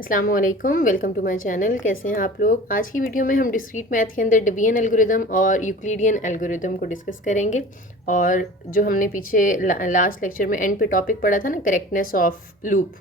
अस्सलाम वालेकुम, welcome to my channel. कैसे हैं आप लोग। आज की वीडियो में हम डिस्क्रीट मैथ के अंदर डेबियन एल्गोरिदम और यूक्लिडियन एल्गोरिदम को डिस्कस करेंगे। और जो हमने पीछे लास्ट लेक्चर में एंड पे टॉपिक पढ़ा था ना, करेक्टनेस ऑफ लूप,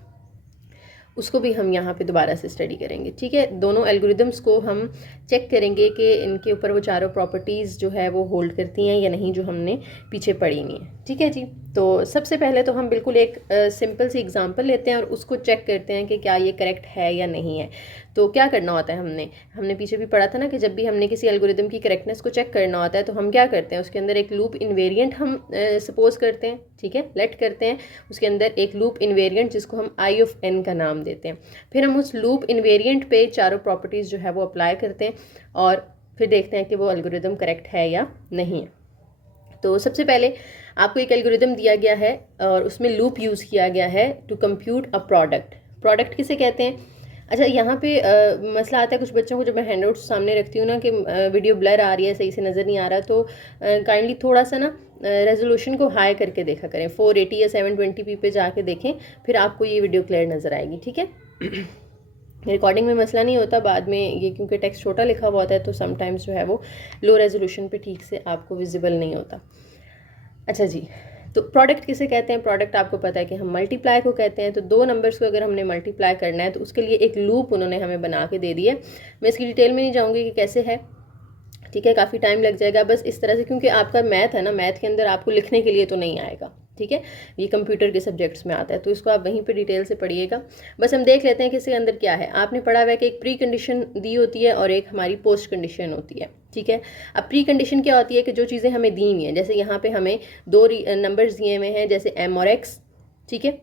उसको भी हम यहाँ पे दोबारा से स्टडी करेंगे। ठीक है, दोनों एल्गोरिदम्स को हम चेक करेंगे कि इनके ऊपर वो चारों प्रॉपर्टीज़ जो है वो होल्ड करती हैं या नहीं, जो हमने पीछे पढ़ी नहीं है। ठीक है जी। तो सबसे पहले तो हम बिल्कुल एक सिंपल सी एग्जांपल लेते हैं और उसको चेक करते हैं कि क्या ये करेक्ट है या नहीं है। तो क्या करना होता है, हमने पीछे भी पढ़ा था ना कि जब भी हमने किसी एल्गोरिदम की करेक्टनेस को चेक करना होता है तो हम क्या करते हैं, उसके अंदर एक लूप इन्वेरिएंट हम सपोज करते हैं। ठीक है, लेट करते हैं उसके अंदर एक लूप इन्वेरिएंट जिसको हम आई ऑफ एन का नाम देते हैं। फिर हम उस लूप इन्वेरिएंट पे चारों प्रॉपर्टीज़ जो है वो अप्लाई करते हैं और फिर देखते हैं कि वो एल्गोरिदम करेक्ट है या नहीं है। तो सबसे पहले आपको एक एल्गोरिदम दिया गया है और उसमें लूप यूज़ किया गया है to compute a product. Product किसे कहते हैं? अच्छा, यहाँ पे मसला आता है कुछ बच्चों को, जब मैं हैंडआउट्स सामने रखती हूँ ना कि वीडियो ब्लर आ रही है, सही से नज़र नहीं आ रहा, तो काइंडली थोड़ा सा ना रेजोल्यूशन को हाई करके देखा करें। 480 या 720p पे जाके देखें, फिर आपको ये वीडियो क्लियर नज़र आएगी। ठीक है। रिकॉर्डिंग में मसला नहीं होता, बाद में ये क्योंकि टेक्स्ट छोटा लिखा हुआ होता है तो समटाइम्स जो है वो लो रेजोल्यूशन पे ठीक से आपको विजिबल नहीं होता। अच्छा जी, तो प्रोडक्ट किसे कहते हैं? प्रोडक्ट आपको पता है कि हम मल्टीप्लाई को कहते हैं। तो दो नंबर्स को अगर हमने मल्टीप्लाई करना है तो उसके लिए एक लूप उन्होंने हमें बना के दे दी है। मैं इसकी डिटेल में नहीं जाऊँगी कि कैसे है, ठीक है, काफ़ी टाइम लग जाएगा। बस इस तरह से, क्योंकि आपका मैथ है ना, मैथ के अंदर आपको लिखने के लिए तो नहीं आएगा। ठीक है, ये कंप्यूटर के सब्जेक्ट्स में आता है, तो इसको आप वहीं पे डिटेल से पढ़िएगा। बस हम देख लेते हैं कि इसके अंदर क्या है। आपने पढ़ा हुआ है कि एक प्री कंडीशन दी होती है और एक हमारी पोस्ट कंडीशन होती है। ठीक है, अब प्री कंडीशन क्या होती है कि जो चीज़ें हमें दी हुई हैं, जैसे यहाँ पे हमें दो नंबर्स दिए हुए हैं, जैसे m और x। ठीक है,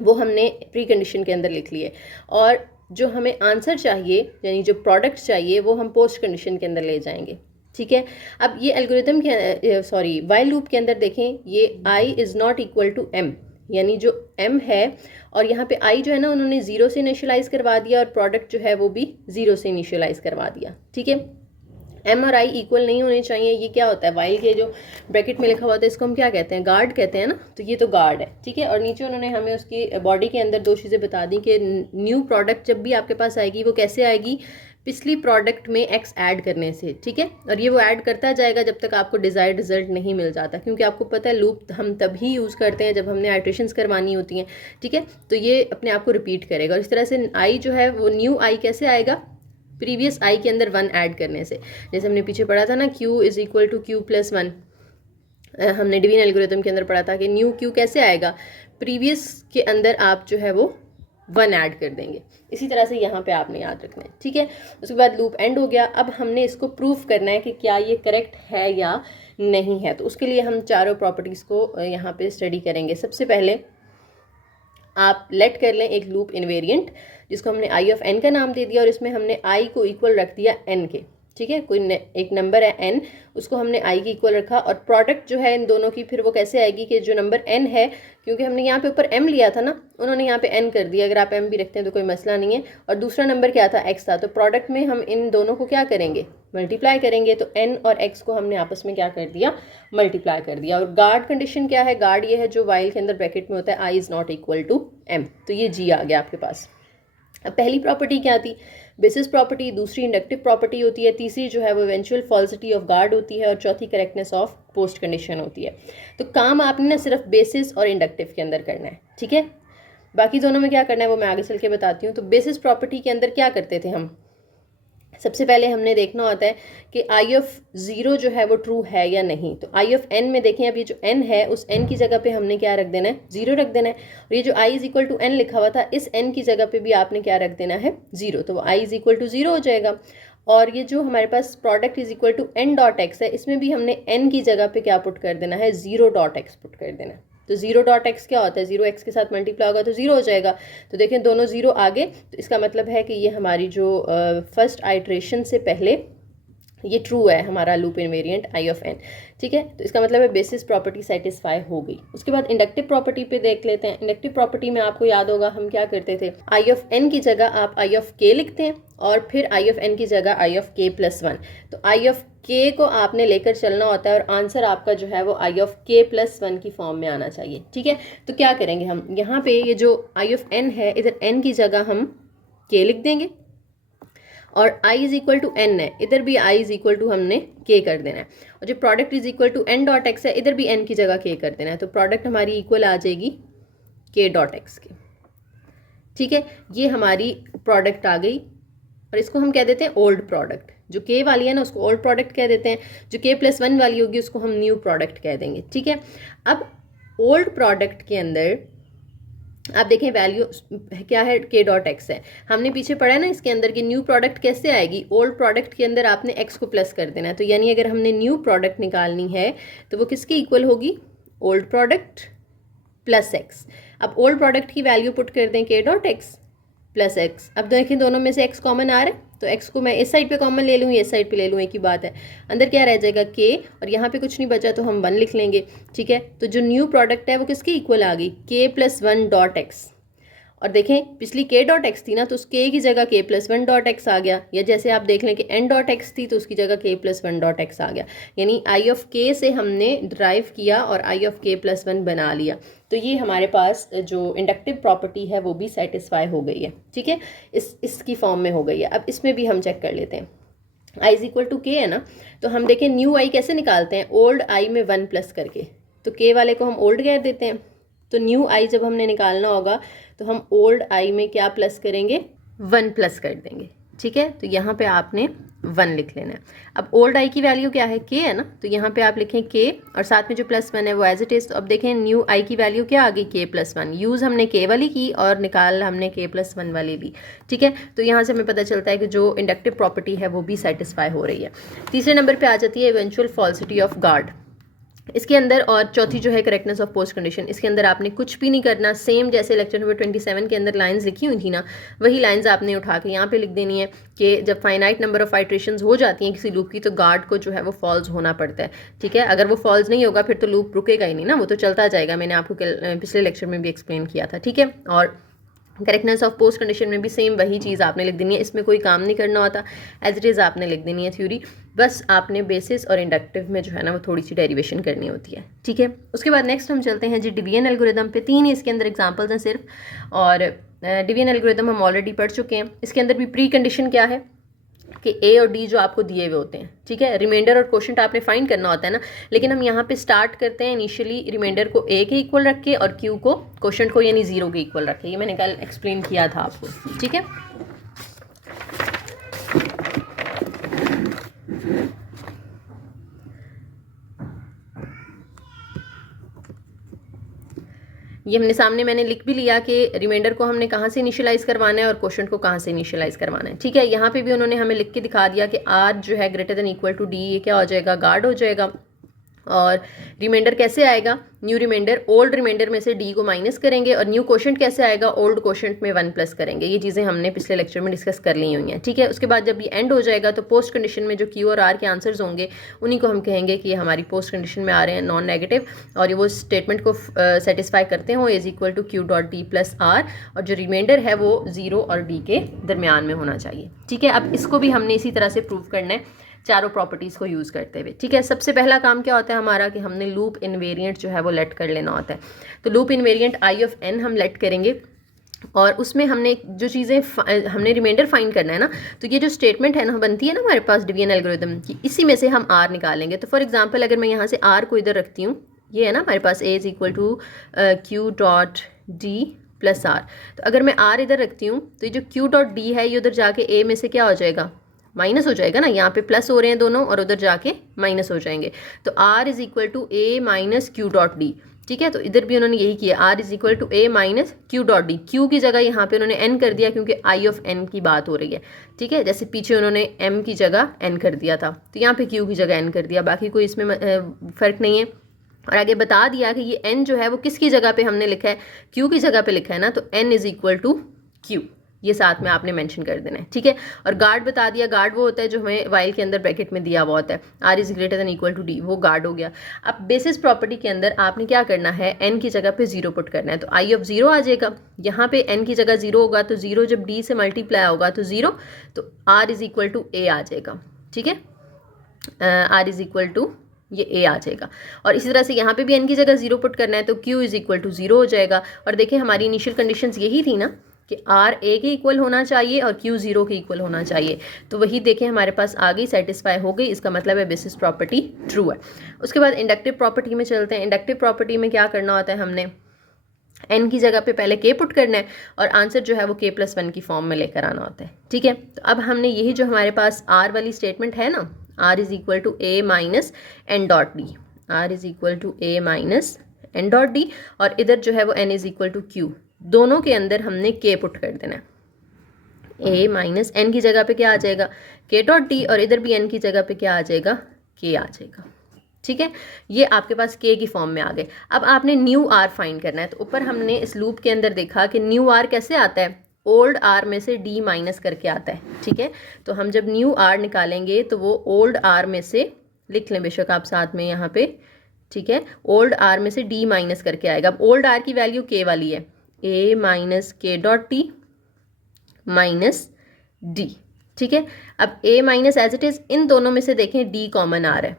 वो हमने प्री कंडीशन के अंदर लिख लिए, और जो हमें आंसर चाहिए यानी जो प्रोडक्ट चाहिए वो हम पोस्ट कंडीशन के अंदर ले जाएंगे। ठीक है, अब ये एल्गोरिदम के वाइल लूप के अंदर देखें, ये i is not equal to m, यानी जो m है और यहाँ पे i जो है ना, उन्होंने ज़ीरो से इनिशियलाइज़ करवा दिया और प्रोडक्ट जो है वो भी ज़ीरो से इनिशियलाइज़ करवा दिया। ठीक है, m और i इक्वल नहीं होने चाहिए। ये क्या होता है, वाइल के जो ब्रैकेट में लिखा हुआ होता है इसको हम क्या कहते हैं, गार्ड कहते हैं ना। तो ये तो गार्ड है। ठीक है, और नीचे उन्होंने हमें उसकी बॉडी के अंदर दो चीज़ें बता दी कि न्यू प्रोडक्ट जब भी आपके पास आएगी वो कैसे आएगी, पिछली प्रोडक्ट में x ऐड करने से। ठीक है, और ये वो ऐड करता जाएगा जब तक आपको डिज़ायर्ड रिजल्ट नहीं मिल जाता, क्योंकि आपको पता है लूप हम तभी यूज़ करते हैं जब हमने आइट्रेशंस करवानी होती हैं। ठीक है, तो ये अपने आप को रिपीट करेगा और इस तरह से i जो है वो न्यू i कैसे आएगा, प्रीवियस i के अंदर 1 ऐड करने से। जैसे हमने पीछे पढ़ा था ना, q is equal to q plus 1, हमने डेबियन एल्गोरिथम के अंदर पढ़ा था कि न्यू q कैसे आएगा, प्रीवियस के अंदर आप जो है वो 1 ऐड कर देंगे। इसी तरह से यहाँ पे आपने याद रखना है। ठीक है, उसके बाद लूप एंड हो गया। अब हमने इसको प्रूफ करना है कि क्या ये करेक्ट है या नहीं है। तो उसके लिए हम चारों प्रॉपर्टीज़ को यहाँ पे स्टडी करेंगे। सबसे पहले आप लेट कर लें एक लूप इन्वेरिएंट जिसको हमने आई ऑफ एन का नाम दे दिया और इसमें हमने आई को इक्वल रख दिया एन के। ठीक है, कोई एक नंबर है n, उसको हमने i की इक्वल रखा, और प्रोडक्ट जो है इन दोनों की फिर वो कैसे आएगी कि जो नंबर n है, क्योंकि हमने यहाँ पे ऊपर m लिया था ना, उन्होंने यहाँ पे n कर दिया। अगर आप m भी रखते हैं तो कोई मसला नहीं है। और दूसरा नंबर क्या था, x था, तो प्रोडक्ट में हम इन दोनों को क्या करेंगे, मल्टीप्लाई करेंगे। तो n और x को हमने आपस में क्या कर दिया, मल्टीप्लाई कर दिया। और गार्ड कंडीशन क्या है, गार्ड ये है जो वाइल के अंदर ब्रैकेट में होता है, i is not equal to m। तो ये g आ गया आपके पास। अब पहली प्रॉपर्टी क्या थी, बेसिस प्रॉपर्टी। दूसरी इंडक्टिव प्रॉपर्टी होती है। तीसरी जो है वो इवेंचुअल फॉल्सिटी ऑफ गार्ड होती है और चौथी करेक्टनेस ऑफ पोस्ट कंडीशन होती है। तो काम आपने ना सिर्फ बेसिस और इंडक्टिव के अंदर करना है। ठीक है, बाकी दोनों में क्या करना है वो मैं आगे चल के बताती हूँ। तो बेसिस प्रॉपर्टी के अंदर क्या करते थे हम, सबसे पहले हमने देखना होता है कि आई ऑफ ज़ीरो जो है वो ट्रू है या नहीं। तो आई ऑफ एन में देखें, अब ये जो एन है उस एन की जगह पे हमने क्या रख देना है, ज़ीरो रख देना है। और ये जो आई इज़ इक्वल टू एन लिखा हुआ था, इस एन की जगह पे भी आपने क्या रख देना है, ज़ीरो। तो वो I is equal to zero हो जाएगा। और ये जो हमारे पास product is equal to n dot x है, इसमें भी हमने एन की जगह पे क्या पुट कर देना है, ज़ीरो डॉट एक्स पुट कर देना है। तो ज़ीरो डॉट एक्स क्या होता है, ज़ीरो एक्स के साथ मल्टीप्लाई होगा तो ज़ीरो हो जाएगा। तो देखें दोनों ज़ीरो आगे, तो इसका मतलब है कि ये हमारी जो फर्स्ट आइट्रेशन से पहले ये ट्रू है हमारा loop invariant I of N. ठीक है, तो इसका मतलब है बेसिस प्रॉपर्टी सेटिस्फाई हो गई। उसके बाद इंडक्टिव प्रॉपर्टी पे देख लेते हैं। इंडक्टिव प्रॉपर्टी में आपको याद होगा हम क्या करते थे, आई ऑफ एन की जगह आप आई ऑफ के लिखते हैं और फिर आई ऑफ एन की जगह आई ऑफ के प्लस 1। तो आई ऑफ के को आपने लेकर चलना होता है और आंसर आपका जो है वो आई ऑफ के प्लस 1 की फॉर्म में आना चाहिए। ठीक है, तो क्या करेंगे हम, यहाँ पे ये जो आई ऑफ एन है, इधर एन की जगह हम के लिख देंगे, और i is equal to n है, इधर भी i इज इक्वल टू हमने k कर देना है, और जो product is equal to n dot x है, इधर भी n की जगह k कर देना है, तो प्रोडक्ट हमारी इक्वल आ जाएगी k डॉट x के। ठीक है, ये हमारी प्रोडक्ट आ गई, और इसको हम कह देते हैं ओल्ड प्रोडक्ट। जो k वाली है ना उसको ओल्ड प्रोडक्ट कह देते हैं, जो k+1 वाली होगी उसको हम न्यू प्रोडक्ट कह देंगे। ठीक है, अब ओल्ड प्रोडक्ट के अंदर आप देखें वैल्यू क्या है, k डॉट एक्स है। हमने पीछे पढ़ा है ना इसके अंदर कि न्यू प्रोडक्ट कैसे आएगी, ओल्ड प्रोडक्ट के अंदर आपने x को प्लस कर देना है, तो यानी अगर हमने न्यू प्रोडक्ट निकालनी है तो वो किसके इक्वल होगी, ओल्ड प्रोडक्ट प्लस x। अब ओल्ड प्रोडक्ट की वैल्यू पुट कर दें k dot x plus x. अब देखें दोनों में से x कॉमन आ रहा है, तो x को मैं इस साइड पे कॉमन ले लूँ, इस साइड पे ले लूँ, एक ही बात है। अंदर क्या रह जाएगा k, और यहाँ पे कुछ नहीं बचा तो हम 1 लिख लेंगे। ठीक है, तो जो न्यू प्रोडक्ट है वो किसके इक्वल आ गई, k+1 डॉट एक्स। और देखें पिछली k डॉट एक्स थी ना, तो उस k की जगह k+1 डॉट एक्स आ गया, या जैसे आप देख लें कि n डॉट एक्स थी तो उसकी जगह k+1 डॉट एक्स आ गया, यानी i ऑफ k से हमने ड्राइव किया और i ऑफ k+1 बना लिया। तो ये हमारे पास जो इंडक्टिव प्रॉपर्टी है वो भी सेटिस्फाई हो गई है। ठीक है, इसकी फॉर्म में हो गई है। अब इसमें भी हम चेक कर लेते हैं, i is equal to k है ना, तो हम देखें न्यू i कैसे निकालते हैं, ओल्ड i में 1 प्लस करके, तो k वाले को हम ओल्ड कह देते हैं, तो न्यू i जब हमने निकालना होगा तो हम ओल्ड i में क्या प्लस करेंगे, 1 प्लस कर देंगे। ठीक है, तो यहाँ पे आपने 1 लिख लेना है। अब ओल्ड i की वैल्यू क्या है, k है ना, तो यहाँ पे आप लिखें k और साथ में जो +1 है वो एज इट इज़। तो अब देखें न्यू i की वैल्यू क्या आ गई, k+1। यूज़ हमने k वाली की और निकाल हमने k+1 वाली ली। ठीक है, तो यहाँ से हमें पता चलता है कि जो इंडक्टिव प्रॉपर्टी है वो भी सेटिस्फाई हो रही है। तीसरे नंबर पर आ जाती है इवेंचुअल फॉल्सिटी ऑफ गार्ड इसके अंदर, और चौथी जो है करेक्टनेस ऑफ पोस्ट कंडीशन। इसके अंदर आपने कुछ भी नहीं करना, सेम जैसे लेक्चर नंबर 27 के अंदर लाइंस लिखी हुई थी ना, वही लाइंस आपने उठा के यहाँ पे लिख देनी है कि जब फाइनाइट नंबर ऑफ आइट्रेशंस हो जाती हैं किसी लूप की, तो गार्ड को जो है वो फॉल्स होना पड़ता है। ठीक है, अगर वो फॉल्स नहीं होगा फिर तो लूप रुकेगा ही नहीं ना, वो तो चलता जाएगा। मैंने आपको पिछले लेक्चर में भी एक्सप्लेन किया था। ठीक है, और करेक्टनेस ऑफ पोस्ट कंडीशन में भी सेम वही चीज़ आपने लिख देनी है, इसमें कोई काम नहीं करना होता, एज इट इज़ आपने लिख देनी है थ्योरी। बस आपने बेसिस और इंडक्टिव में जो है ना वो थोड़ी सी डेरिवेशन करनी होती है। ठीक है, उसके बाद नेक्स्ट हम चलते हैं जी डिवीजन एल्गोरिदम पे। 3 ही इसके अंदर एग्जांपल्स हैं सिर्फ, और डिवीजन एल्गोरिदम हम ऑलरेडी पढ़ चुके हैं। इसके अंदर भी प्री कंडीशन क्या है कि ए और डी जो आपको दिए हुए होते हैं। ठीक है, रिमाइंडर और क्वोशंट आपने फाइंड करना होता है ना, लेकिन हम यहाँ पे स्टार्ट करते हैं इनिशियली रिमाइंडर को ए के इक्वल रख के और क्यू को, क्वोशंट को यानी 0 के इक्वल रख के। ये मैंने कल एक्सप्लेन किया था आपको। ठीक है, ये हमने सामने मैंने लिख भी लिया कि रिमाइंडर को हमने कहाँ से इनिशियलाइज करवाना है और क्वोशंट को कहाँ से इनिशियलाइज करवाना है। ठीक है, यहाँ पे भी उन्होंने हमें लिख के दिखा दिया कि आर जो है greater than equal to D, ये क्या हो जाएगा, गार्ड हो जाएगा। और रिमाइंडर कैसे आएगा, न्यू रिमाइंडर ओल्ड रिमाइंडर में से डी को माइनस करेंगे, और न्यू क्वोशंट कैसे आएगा, ओल्ड क्वोशंट में 1 प्लस करेंगे। ये चीज़ें हमने पिछले लेक्चर में डिस्कस कर ली हुई हैं। ठीक है, उसके बाद जब ये एंड हो जाएगा तो पोस्ट कंडीशन में जो क्यू और आर के आंसर्स होंगे उन्हीं को हम कहेंगे कि ये हमारी पोस्ट कंडीशन में आ रहे हैं नॉन नेगेटिव, और ये वो स्टेटमेंट को सेटिस्फाई करते हों is equal to Q dot D plus R, और जो रिमाइंडर है वो 0 और डी के दरमियान में होना चाहिए। ठीक है, अब इसको भी हमने इसी तरह से प्रूव करना है चारों प्रॉपर्टीज़ को यूज़ करते हुए। ठीक है, सबसे पहला काम क्या होता है हमारा कि हमने लूप इनवेरिएंट जो है वो लेट कर लेना होता है। तो loop invariant I of N हम लेट करेंगे, और उसमें हमने जो चीज़ें हमने रिमाइंडर फाइंड करना है ना, तो ये जो स्टेटमेंट है ना बनती है ना हमारे पास डिवीजन एल्गोरिथम की, इसी में से हम आर निकालेंगे। तो फॉर एग्जांपल अगर मैं यहाँ से आर को इधर रखती हूँ, ये है ना हमारे पास a is equal to Q dot D plus r, तो अगर मैं आर इधर रखती हूँ तो ये जो क्यू डॉट डी है ये उधर जाके ए में से क्या हो जाएगा, माइनस हो जाएगा ना। यहाँ पे प्लस हो रहे हैं दोनों और उधर जाके माइनस हो जाएंगे, तो R is equal to A minus Q dot D. ठीक है, तो इधर भी उन्होंने यही किया, R is equal to A minus Q dot D. Q की जगह यहाँ पे उन्होंने एन कर दिया क्योंकि आई ऑफ एन की बात हो रही है। ठीक है, जैसे पीछे उन्होंने एम की जगह एन कर दिया था, तो यहाँ पे क्यू की जगह एन कर दिया, बाकी कोई इसमें फ़र्क नहीं है। और आगे बता दिया कि ये एन जो है वो किसकी जगह पे हमने लिखा है, क्यू की जगह पे लिखा है ना, तो N is equal to Q, ये साथ में आपने मेंशन कर देना है। ठीक है, और गार्ड बता दिया, गार्ड वो होता है जो हमें वाइल के अंदर ब्रैकेट में दिया हुआ होता है, R is greater than equal to D, वो गार्ड हो गया। अब बेसिस प्रॉपर्टी के अंदर आपने क्या करना है, एन की जगह पे 0 पुट करना है, तो आई ऑफ 0 आ जाएगा। यहाँ पे एन की जगह 0 होगा तो 0 जब डी से मल्टीप्लाई होगा तो 0, तो आर इज इक्वल टू ए आ जाएगा। ठीक है, आर इज इक्वल टू ये ए आ जाएगा। और इसी तरह से यहाँ पे भी एन की जगह 0 पुट करना है, तो क्यू इज इक्वल टू 0 हो जाएगा। और देखें हमारी इनिशियल कंडीशंस यही थी ना कि R A के इक्वल होना चाहिए और Q 0 के इक्वल होना चाहिए। तो वही देखें हमारे पास आ गई, सेटिस्फाई हो गई, इसका मतलब है बेसिस प्रॉपर्टी ट्रू है। उसके बाद इंडक्टिव प्रॉपर्टी में चलते हैं। इंडक्टिव प्रॉपर्टी में क्या करना होता है, हमने n की जगह पे पहले k पुट करना है और आंसर जो है वो k+1 की फॉर्म में लेकर आना होता है, ठीक है। तो अब हमने यही जो हमारे पास R वाली स्टेटमेंट है ना, R is equal to A minus N dot D, R is equal to A minus N dot D, और इधर जो है वो n is equal to Q, दोनों के अंदर हमने k पुट कर देना है। A माइनस एन की जगह पे क्या आ जाएगा, k डॉट डी, और इधर भी n की जगह पे क्या आ जाएगा, k आ जाएगा, ठीक है। ये आपके पास k की फॉर्म में आ गए। अब आपने न्यू r फाइंड करना है। तो ऊपर हमने इस लूप के अंदर देखा कि न्यू r कैसे आता है, ओल्ड r में से d माइनस करके आता है, ठीक है। तो हम जब न्यू r निकालेंगे तो वो ओल्ड r में से, लिख लें बेशक आप साथ में यहाँ पे, ठीक है, ओल्ड r में से d माइनस करके आएगा। अब ओल्ड r की वैल्यू k वाली है, a minus k dot t minus d, ठीक है। अब a minus as it is, इन दोनों में से देखें d कॉमन आ रहा है,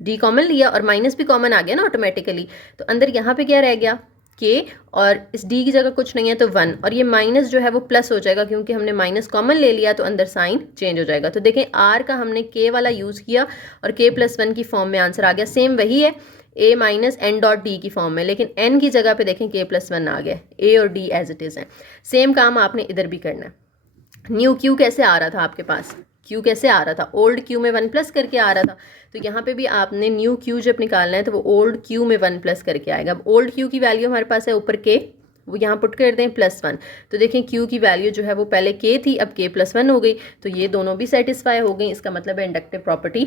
डी कॉमन लिया और माइनस भी कॉमन आ गया ना ऑटोमेटिकली। तो अंदर यहाँ पे क्या रह गया, के, और इस डी की जगह कुछ नहीं है तो 1, और ये माइनस जो है वो प्लस हो जाएगा क्योंकि हमने माइनस कॉमन ले लिया, तो अंदर साइन चेंज हो जाएगा। तो देखें आर का हमने के वाला यूज़ किया और k+1 की फॉर्म में आंसर आ गया। सेम वही है a minus N dot d की फॉर्म में, लेकिन n की जगह पे देखें k+1 आ गया, a और d एज इट इज़ है। सेम काम आपने इधर भी करना है। न्यू q कैसे आ रहा था आपके पास, q कैसे आ रहा था, ओल्ड q में 1 प्लस करके आ रहा था। तो यहाँ पे भी आपने न्यू q जब निकालना है तो वो ओल्ड q में 1 प्लस करके आएगा। अब ओल्ड q की वैल्यू हमारे पास है ऊपर k, वो यहाँ पुट कर दें +1। तो देखें q की वैल्यू जो है वो पहले k थी, अब k+1 हो गई, तो ये दोनों भी सेटिस्फाई हो गई। इसका मतलब है इंडक्टिव प्रॉपर्टी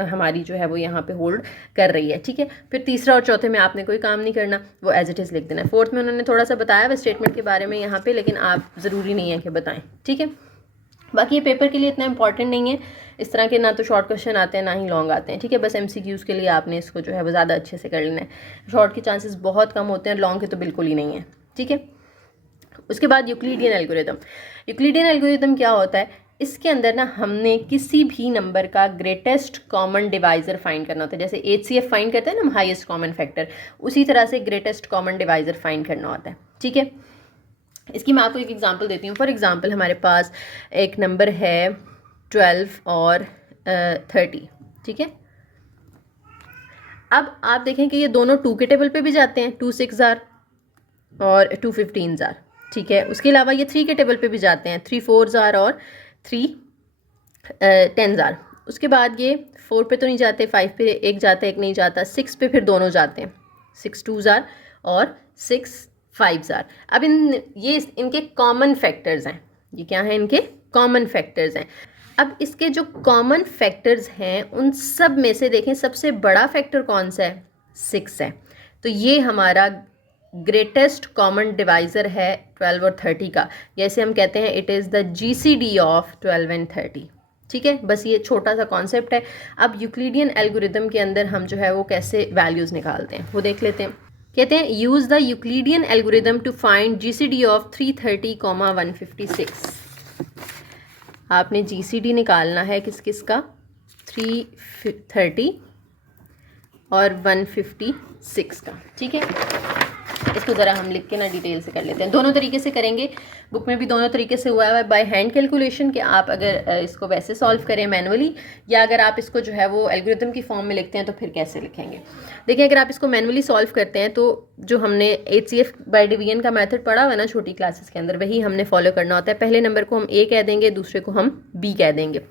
हमारी जो है वो यहाँ पे होल्ड कर रही है, ठीक है। फिर तीसरा और चौथे में आपने कोई काम नहीं करना, वो एज इट इज़ लिख देना है। फोर्थ में उन्होंने थोड़ा सा बताया वह स्टेटमेंट के बारे में यहाँ पे, लेकिन आप ज़रूरी नहीं है कि बताएं, ठीक है। बाकी ये पेपर के लिए इतना इंपॉर्टेंट नहीं है, इस तरह के ना तो शॉर्ट क्वेश्चन आते हैं ना ही लॉन्ग आते हैं, ठीक है। बस MCQs के लिए आपने इसको जो है वो ज़्यादा अच्छे से कर लेना है। शॉर्ट के चांसेस बहुत कम होते हैं, लॉन्ग के तो बिल्कुल ही नहीं है, ठीक है। उसके बाद यूक्लिडियन एल्गोरिदम। यूक्लिडियन एल्गोरिदम क्या होता है, इसके अंदर ना हमने किसी भी नंबर का ग्रेटेस्ट कॉमन डिवाइज़र फाइंड करना होता है। जैसे HCF फाइंड करते हैं ना हम, हाईएस्ट कॉमन फैक्टर, उसी तरह से ग्रेटेस्ट कॉमन डिवाइज़र फाइंड करना होता है, ठीक है। इसकी मैं आपको एक एग्जांपल देती हूँ। फॉर एग्जांपल हमारे पास एक नंबर है 12 और 30, ठीक है। अब आप देखें कि ये दोनों 2 के टेबल पे भी जाते हैं, 2 6 जार और 2 15 जार, ठीक है। उसके अलावा ये 3 के टेबल पे भी जाते हैं, 3 4 जार और 3 10 जार। उसके बाद ये 4 पे तो नहीं जाते, 5 पे एक जाता है एक नहीं जाता, 6 पे फिर दोनों जाते हैं, 6 2 जार और 6 5 जार। अब ये इनके कॉमन फैक्टर्स हैं, ये क्या हैं, इनके कॉमन फैक्टर्स हैं। अब इसके जो कॉमन फैक्टर्स हैं उन सब में से देखें सबसे बड़ा फैक्टर कौन सा है, 6 है। तो ये हमारा ग्रेटेस्ट कॉमन डिवाइज़र है 12 और 30 का, जैसे हम कहते हैं it is the GCD of 12 and 30, ठीक है। बस ये छोटा सा कॉन्सेप्ट है। अब यूक्लिडियन एल्गोरिदम के अंदर हम जो है वो कैसे वैल्यूज़ निकालते हैं वो देख लेते हैं। कहते हैं use the Euclidean algorithm to find GCD of 330, 156। आपने GCD निकालना है किस किस का, 330 और 156 का, ठीक है। इसको ज़रा हम लिख के ना डिटेल से कर लेते हैं। दोनों तरीके से करेंगे, बुक में भी दोनों तरीके से हुआ है, बाय हैंड कैलकुलेशन कि आप अगर इसको वैसे सॉल्व करें मैनुअली, या अगर आप इसको जो है वो एल्गोरिथम की फॉर्म में लिखते हैं तो फिर कैसे लिखेंगे। देखिए अगर आप इसको मैनुअली सॉल्व करते हैं तो जो हमने HCF बाय डिवीजन का मेथड पढ़ा हुआ है ना छोटी क्लासेस के अंदर, वही हमने फॉलो करना होता है। पहले नंबर को हम A कह देंगे, दूसरे को हम B कह देंगे।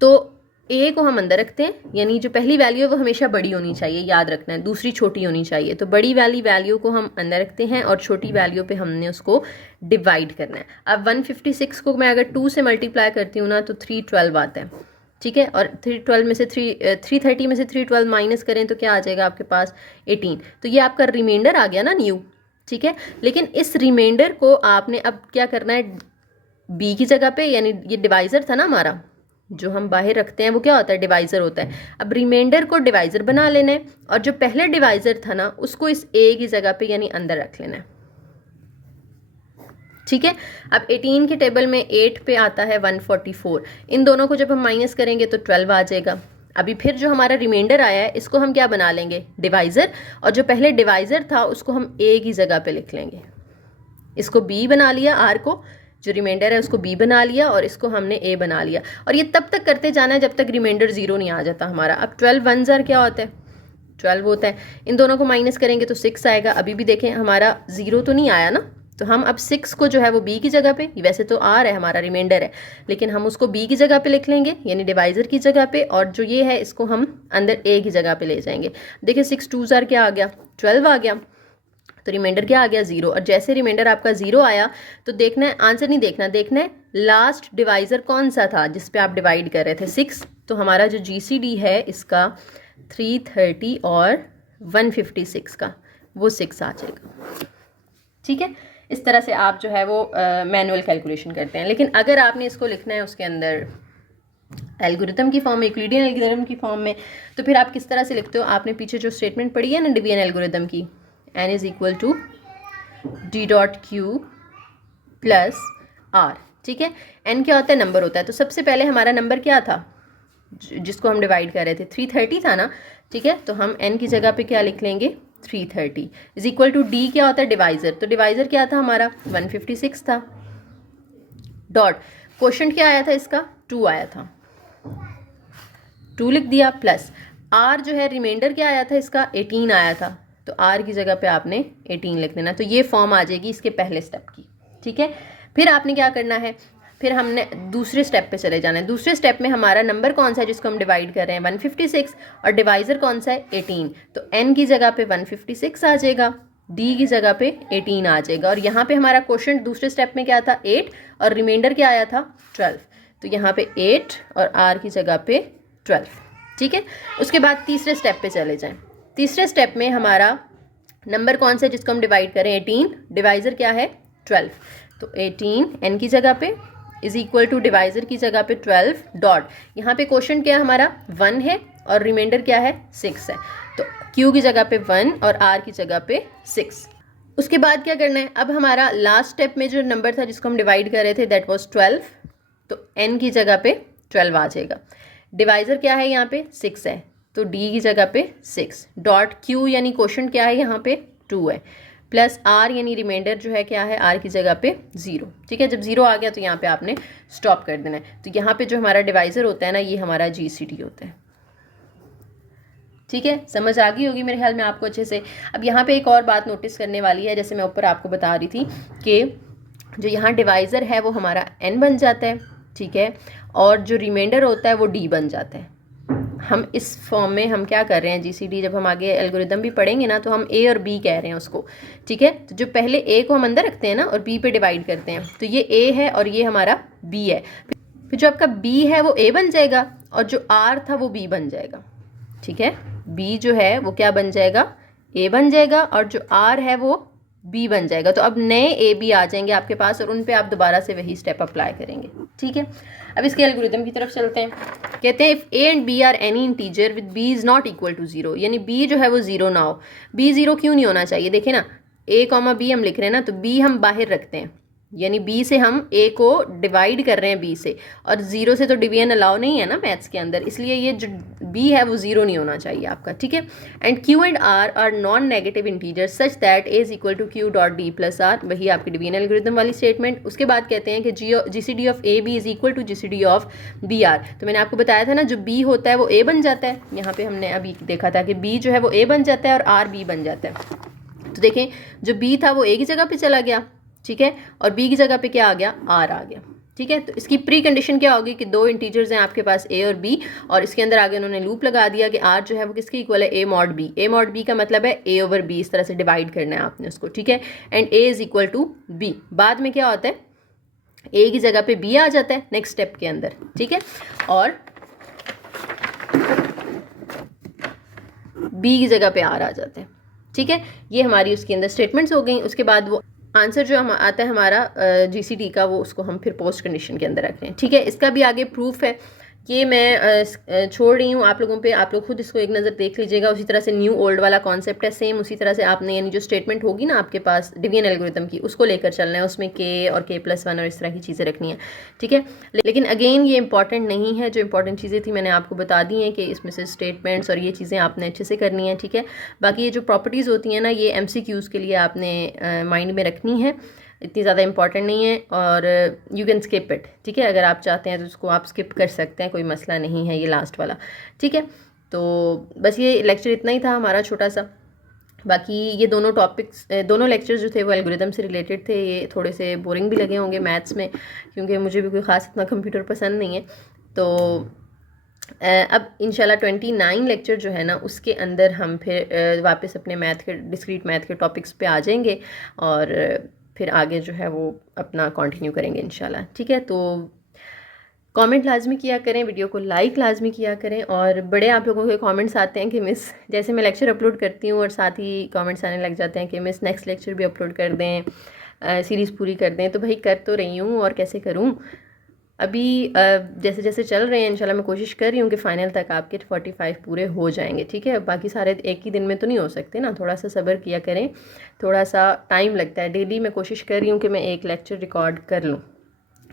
तो A को हम अंदर रखते हैं, यानी जो पहली वैल्यू है वो हमेशा बड़ी होनी चाहिए, याद रखना है, दूसरी छोटी होनी चाहिए। तो बड़ी वाली वैल्यू को हम अंदर रखते हैं और छोटी वैल्यू पे हमने उसको डिवाइड करना है। अब 156 को मैं अगर 2 से मल्टीप्लाई करती हूँ ना तो 312 आता है, ठीक है। और 312 में से 330 में से 312 माइनस करें तो क्या आ जाएगा आपके पास 18। तो ये आपका रिमाइंडर आ गया ना न्यू, ठीक है। लेकिन इस रिमाइंडर को आपने अब क्या करना है, B की जगह पे, यानी ये डिवाइज़र था ना हमारा, जो हम बाहर रखते हैं वो क्या होता है, डिवाइज़र होता है। अब रिमाइंडर को डिवाइज़र बना लेना है और जो पहले डिवाइज़र था ना उसको इस A की जगह पे यानी अंदर रख लेना है, ठीक है। अब 18 के टेबल में 8 पे आता है 144, इन दोनों को जब हम माइनस करेंगे तो 12 आ जाएगा। अभी फिर जो हमारा रिमाइंडर आया है इसको हम क्या बना लेंगे, डिवाइज़र, और जो पहले डिवाइज़र था उसको हम A की जगह पे लिख लेंगे, इसको बी बना लिया, आर को जो रिमाइंडर है उसको बी बना लिया और इसको हमने ए बना लिया। और ये तब तक करते जाना है जब तक रिमाइंडर 0 नहीं आ जाता हमारा। अब 12 वन ज़र क्या होता है, 12 होता है। इन दोनों को माइनस करेंगे तो 6 आएगा। अभी भी देखें हमारा 0 तो नहीं आया ना, तो हम अब 6 को जो है वो b की जगह पे, वैसे तो r है हमारा रिमाइंडर है, लेकिन हम उसको b की जगह पे लिख लेंगे यानी डिवाइज़र की जगह पे, और जो ये है इसको हम अंदर a की जगह पे ले जाएंगे। देखिए 6 2 ज़र क्या आ गया, 12 आ गया, तो रिमाइंडर क्या आ गया 0। और जैसे रिमाइंडर आपका 0 आया तो देखना है, आंसर नहीं देखना, देखना है लास्ट डिवाइज़र कौन सा था जिस पे आप डिवाइड कर रहे थे, 6। तो हमारा जो GCD है इसका 330 और 156 का वो 6 आ जाएगा। ठीक है, इस तरह से आप जो है वो मैनुअल कैलकुलेशन करते हैं। लेकिन अगर आपने इसको लिखना है उसके अंदर एल्गोरिथम की फॉर्म में, यूक्लिडियन एल्गोरिथम की फॉर्म में, तो फिर आप किस तरह से लिखते हो? आपने पीछे जो स्टेटमेंट पढ़ी है ना डिवीजन एल्गोरिथम की, n is equal to d dot q plus r। ठीक है, n क्या होता है, नंबर होता है। तो सबसे पहले हमारा नंबर क्या था जिसको हम डिवाइड कर रहे थे, 330 था ना। ठीक है, तो हम n की जगह पे क्या लिख लेंगे, 330 इज इक्वल टू d क्या होता है, डिवाइज़र। तो डिवाइज़र क्या था हमारा, 156 था। डॉट क्वोशंट क्या आया था इसका, 2 आया था, 2 लिख दिया, प्लस r जो है रिमाइंडर क्या आया था इसका, 18 आया था। तो r की जगह पे आपने 18 लिख देना। तो ये फॉर्म आ जाएगी इसके पहले स्टेप की। ठीक है, फिर आपने क्या करना है, फिर हमने दूसरे स्टेप पे चले जाना है। दूसरे स्टेप में हमारा नंबर कौन सा है जिसको हम डिवाइड कर रहे हैं, 156, और डिवाइज़र कौन सा है, 18। तो n की जगह पे 156 आ जाएगा, d की जगह पे 18 आ जाएगा। और यहाँ पे हमारा क्वोशंट दूसरे स्टेप में क्या था, 8, और रिमाइंडर क्या आया था, 12। तो यहाँ पे 8 और r की जगह पे 12। ठीक है, उसके बाद तीसरे स्टेप पे चले जाएं। तीसरे स्टेप में हमारा नंबर कौन सा है जिसको हम डिवाइड करें, 18, डिवाइज़र क्या है, 12। तो 18 n की जगह पे इज इक्वल टू डिवाइज़र की जगह पे 12 डॉट, यहाँ पे क्वोशंट क्या हमारा 1 है और रिमाइंडर क्या है 6 है। तो q की जगह पे 1 और r की जगह पे 6। उसके बाद क्या करना है, अब हमारा लास्ट स्टेप में जो नंबर था जिसको हम डिवाइड कर रहे थे दैट वाज 12। तो n की जगह पे 12 आ जाएगा। डिवाइज़र क्या है यहाँ पे 6 है, तो d की जगह पे 6 डॉट q यानी क्वोशंट क्या है यहाँ पे 2 है, प्लस r यानी रिमाइंडर जो है क्या है, r की जगह पे 0। ठीक है, जब 0 आ गया तो यहाँ पे आपने स्टॉप कर देना है। तो यहाँ पे जो हमारा डिवाइज़र होता है ना, ये हमारा GCD होता है। ठीक है, समझ आ गई होगी मेरे ख्याल में आपको अच्छे से। अब यहाँ पे एक और बात नोटिस करने वाली है, जैसे मैं ऊपर आपको बता रही थी कि जो यहाँ डिवाइज़र है वो हमारा n बन जाता है। ठीक है, और जो रिमाइंडर होता है वो d बन जाता है। हम इस फॉर्म में हम क्या कर रहे हैं, GCD जब हम आगे एल्गोरिदम भी पढ़ेंगे ना तो हम a और b कह रहे हैं उसको। ठीक है, तो जो पहले a को हम अंदर रखते हैं ना और b पे डिवाइड करते हैं, तो ये a है और ये हमारा b है। फिर जो आपका b है वो a बन जाएगा और जो r था वो b बन जाएगा। ठीक है, b जो है वो क्या बन जाएगा, a बन जाएगा, और जो r है वो b बन जाएगा। तो अब नए a b आ जाएंगे आपके पास और उन पे आप दोबारा से वही स्टेप अप्लाई करेंगे। ठीक है, अब इसके एल्गोरिथम की तरफ चलते हैं। कहते हैं if a and b are any integer with b is not equal to 0, यानी b जो है वो 0 ना हो। b 0 क्यों नहीं होना चाहिए, देखिए ना a, b हम लिख रहे हैं ना, तो b हम बाहर रखते हैं, यानी b से हम a को डिवाइड कर रहे हैं b से, और 0 से तो डिवीजन अलाउ नहीं है ना मैथ्स के अंदर, इसलिए ये जो b है वो 0 नहीं होना चाहिए आपका। ठीक है, and q and r are non negative integers such that a is equal to q dot d plus r, वही आपकी डिवीजन एल्गोरिथम वाली स्टेटमेंट। उसके बाद कहते हैं कि GCD of a b is equal to GCD of b r। तो मैंने आपको बताया था ना जो b होता है वो a बन जाता है, यहाँ पे हमने अभी देखा था कि b जो है वो a बन जाता है और r b बन जाता है। तो देखें जो b था वो a की जगह पे चला गया, ठीक है, और b की जगह पे क्या आ गया, r आ गया। ठीक है, तो इसकी प्री कंडीशन क्या होगी कि दो इंटीजर्स हैं आपके पास a और b, और इसके अंदर आगे उन्होंने लूप लगा दिया कि r जो है वो किसके इक्वल है, a mod b। a mod b का मतलब है a ओवर b, इस तरह से डिवाइड करना है आपने उसको। ठीक है, and a is equal to b। बाद में क्या होता है, a की जगह पे b आ जाता है नेक्स्ट स्टेप के अंदर। ठीक है, और b की जगह पे r आ जाता है। ठीक है, ये हमारी उसके अंदर स्टेटमेंट्स हो गई। उसके बाद वो आंसर जो हम आता है हमारा GCD का, वो उसको हम फिर पोस्ट कंडीशन के अंदर रख रहे हैं। ठीक है, इसका भी आगे प्रूफ है, ये मैं छोड़ रही हूँ आप लोगों पे, आप लोग खुद इसको एक नज़र देख लीजिएगा। उसी तरह से न्यू ओल्ड वाला कॉन्सेप्ट है, सेम उसी तरह से आपने यानी जो स्टेटमेंट होगी ना आपके पास डिवीजन एल्गोरिथम की, उसको लेकर चलना है, उसमें k और k+1 और इस तरह की चीज़ें रखनी है। ठीक है, लेकिन अगेन ये इंपॉर्टेंट नहीं है, जो इंपॉर्टेंट चीज़ें थी मैंने आपको बता दी हैं कि इसमें से स्टेटमेंट्स और ये चीज़ें आपने अच्छे से करनी है। ठीक है, बाकी ये जो प्रॉपर्टीज़ होती हैं ना, ये MCQs के लिए आपने माइंड में रखनी है। इतनी ज़्यादा इंपॉर्टेंट नहीं है और यू कैन स्किप इट, ठीक है। अगर आप चाहते हैं तो उसको आप स्किप कर सकते हैं, कोई मसला नहीं है, ये लास्ट वाला, ठीक है। तो बस ये लेक्चर इतना ही था हमारा छोटा सा। बाकी ये दोनों टॉपिक्स, दोनों लेक्चर्स जो थे वो एल्गोरिदम से रिलेटेड थे। ये थोड़े से बोरिंग भी लगे होंगे मैथ्स में, क्योंकि मुझे भी कोई ख़ास इतना कंप्यूटर पसंद नहीं है। तो अब इंशाल्लाह 29 लेक्चर जो है ना उसके अंदर हम फिर वापस अपने मैथ के, डिस्क्रीट मैथ के टॉपिक्स पे आ जाएंगे और फिर आगे जो है वो अपना कंटिन्यू करेंगे इंशाल्लाह, ठीक है। तो कमेंट लाजमी किया करें, वीडियो को लाइक लाजमी किया करें। और बड़े आप लोगों के कमेंट्स आते हैं कि मिस, जैसे मैं लेक्चर अपलोड करती हूँ और साथ ही कमेंट्स आने लग जाते हैं कि मिस नेक्स्ट लेक्चर भी अपलोड कर दें, सीरीज़ पूरी कर दें। तो भाई कर तो रही हूँ और कैसे करूँ, अभी जैसे जैसे चल रहे हैं इंशाल्लाह मैं कोशिश कर रही हूँ कि फ़ाइनल तक आपके 45 पूरे हो जाएंगे, ठीक है। बाकी सारे एक ही दिन में तो नहीं हो सकते ना, थोड़ा सा सब्र किया करें, थोड़ा सा टाइम लगता है। डेली मैं कोशिश कर रही हूँ कि मैं एक लेक्चर रिकॉर्ड कर लूँ।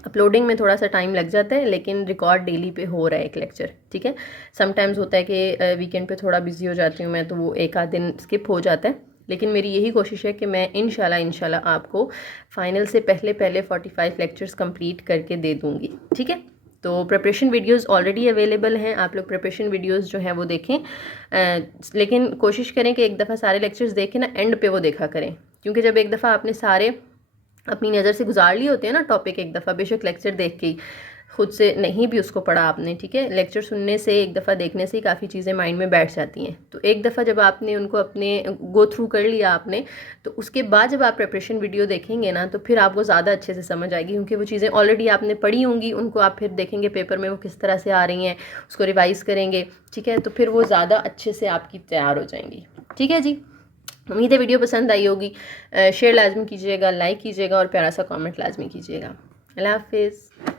अपलोडिंग में थोड़ा सा टाइम लग जाता है, लेकिन रिकॉर्ड डेली पे हो रहा है एक लेक्चर, ठीक है। समटाइम्स होता है कि वीकेंड पे थोड़ा बिजी हो जाती हूँ मैं, तो वो एक आध दिन स्किप हो जाता है, लेकिन मेरी यही कोशिश है कि मैं इंशाल्लाह आपको फ़ाइनल से पहले 45 लेक्चर्स कंप्लीट करके दे दूँगी, ठीक है। तो प्रिपरेशन वीडियोस ऑलरेडी अवेलेबल हैं, आप लोग प्रिपरेशन वीडियोस जो हैं वो देखें, लेकिन कोशिश करें कि एक दफ़ा सारे लेक्चर्स देखें ना, एंड पे वो देखा करें, क्योंकि जब एक दफ़ा आपने सारे अपनी नज़र से गुजार लिए होते हैं ना टॉपिक एक दफ़ा, बेशक लेक्चर देख के ही, खुद से नहीं भी उसको पढ़ा आपने, ठीक है, लेक्चर सुनने से, एक दफ़ा देखने से ही काफ़ी चीज़ें माइंड में बैठ जाती हैं। तो एक दफ़ा जब आपने उनको अपने गो थ्रू कर लिया आपने, तो उसके बाद जब आप प्रिपरेशन वीडियो देखेंगे ना तो फिर आपको ज़्यादा अच्छे से समझ आएगी, क्योंकि वो चीज़ें ऑलरेडी आपने पढ़ी होंगी, उनको आप फिर देखेंगे पेपर में वो किस तरह से आ रही हैं, उसको रिवाइज़ करेंगे, ठीक है। तो फिर वो ज़्यादा अच्छे से आपकी तैयार हो जाएंगी, ठीक है जी। उम्मीद है वीडियो पसंद आई होगी, शेयर लाजमी कीजिएगा, लाइक कीजिएगा और प्यारा सा कमेंट लाजमी कीजिएगा। अल्लाह हाफिज़।